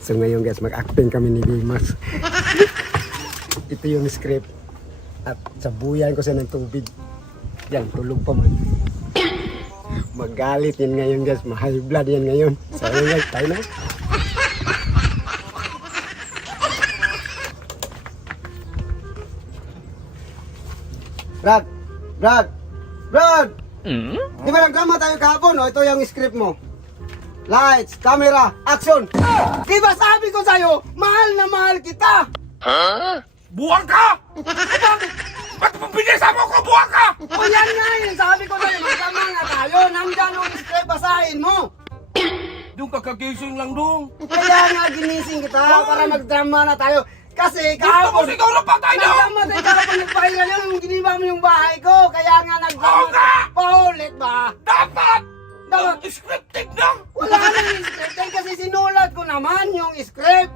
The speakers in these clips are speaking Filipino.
So ngayon guys, mag-acting kami ni Dimas. Ito yung script. At sabuyan ko siya ng tubig. Yan, tulog pa man. Magalit yan ngayon guys, ma-high blood yan ngayon. So guys, tayo na. Brad! Di ba nagdrama tayo kahapon? O, ito yung script mo. Lights, camera, action! Di ba sabi ko sa'yo, mahal na mahal kita! Buwang ka! Ba't mo binisama ko, buwang ka? O yan nga yun, sabi ko sa'yo, magkama nga tayo. Nandyan yung script, basahin mo. Yung kakagising lang dong. Kaya nga ginising kita para magdrama na tayo. Kasi Gusto mo kahapon, siguro patay daw? nagdrama tayo kahapon nagpahiran yung giniba mo yung bahay ko. Kaya nga nagdrama Oo nga! Paulit ba? Dapat! Dapat. Scripted na! Wala na yung script eh, kasi sinulat ko naman yung script.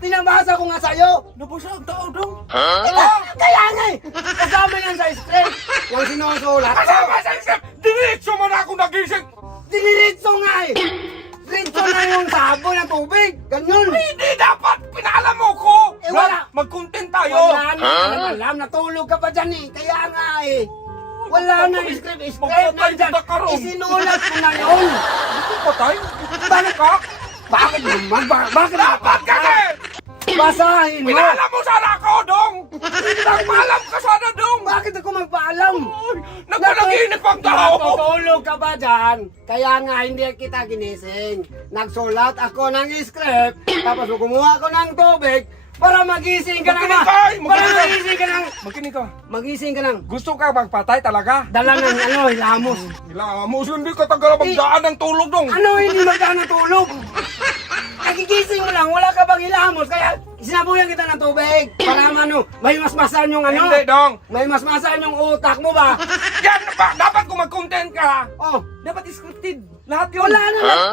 Pinabasa ko nga sa'yo. Nabasa ang tao dong. Kaya nga eh, kasama yan sa script. Yung sinusulat ko. Kasama sa isip! Diretso mo na ako nagising! Diniritso nga eh. Diretso na yung sabo ng tubig. Ganyan. Hindi dapat! Pinaalam mo ko! Eh, wala. Mag-content tayo! Wala na alam, natulog ka pa dyan eh. Kaya nga eh. Wala na yung script. Magpapatay Nandyan. kita ka ron. Isinulat ko na yun. Gusto patay? Bakit ka? Bakit naman? Bakit? Dapat kasi! Basahin mo. Pinaalam mo sana ako, dong! Nagpaalam ka sana, dong! Bakit ako magpaalam? Ay, nagpanaginip ang tao! Natutulog ka ba dyan? Kaya nga hindi kita ginising. Nagsulat ako ng script, tapos kumuha ako ng tubig para magising ka na. Makinig ka! Magising ka nang. Gusto ka magpatay talaga? Dala ng hilamos. Hilamos, hindi ka tagal magdaan ng tulog, dong! Ano hindi magkano tulog? Nagigising mo lang, wala ka bang hilamos, kaya sinabuyan kita ng tubig. Para may masmasan yung Hindi, dong! may masmasan yung utak mo ba? Yan ba? Dapat kung mag-content ka, Oh, dapat scripted. Lahat yun.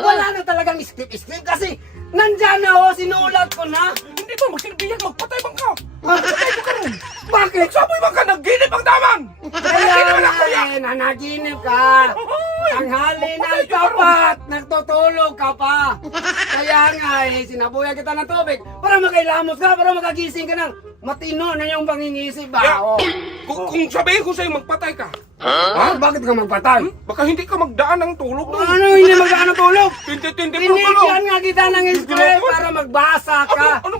wala na talagang script kasi nandyan na sinulat ko na. Hindi ba magsilbihan? Magpatay bang ka? Ah, Magpatay mo ka ron. Bakit? Sabi bang ka nagginip ang daman? Kaya Nagginip na kuya. nga nanaginip ka. Tanghali ng Magpatay ka ron. tapat, nagtutulog ka pa. Kaya nga sinabuyan kita ng tubig para makailamos ka, para makagising ka ng matino na yung pangingisip ba? Yeah. Oh. Kung sabihin ko sa'yo magpatay ka, Ha? Bakit ka magpatay? baka hindi ka magdaan ng tulog doon. Ano, hindi magkano tulog? Tindi-tindi mo ka Binigyan nga kita ng script para magbasa ka. Ano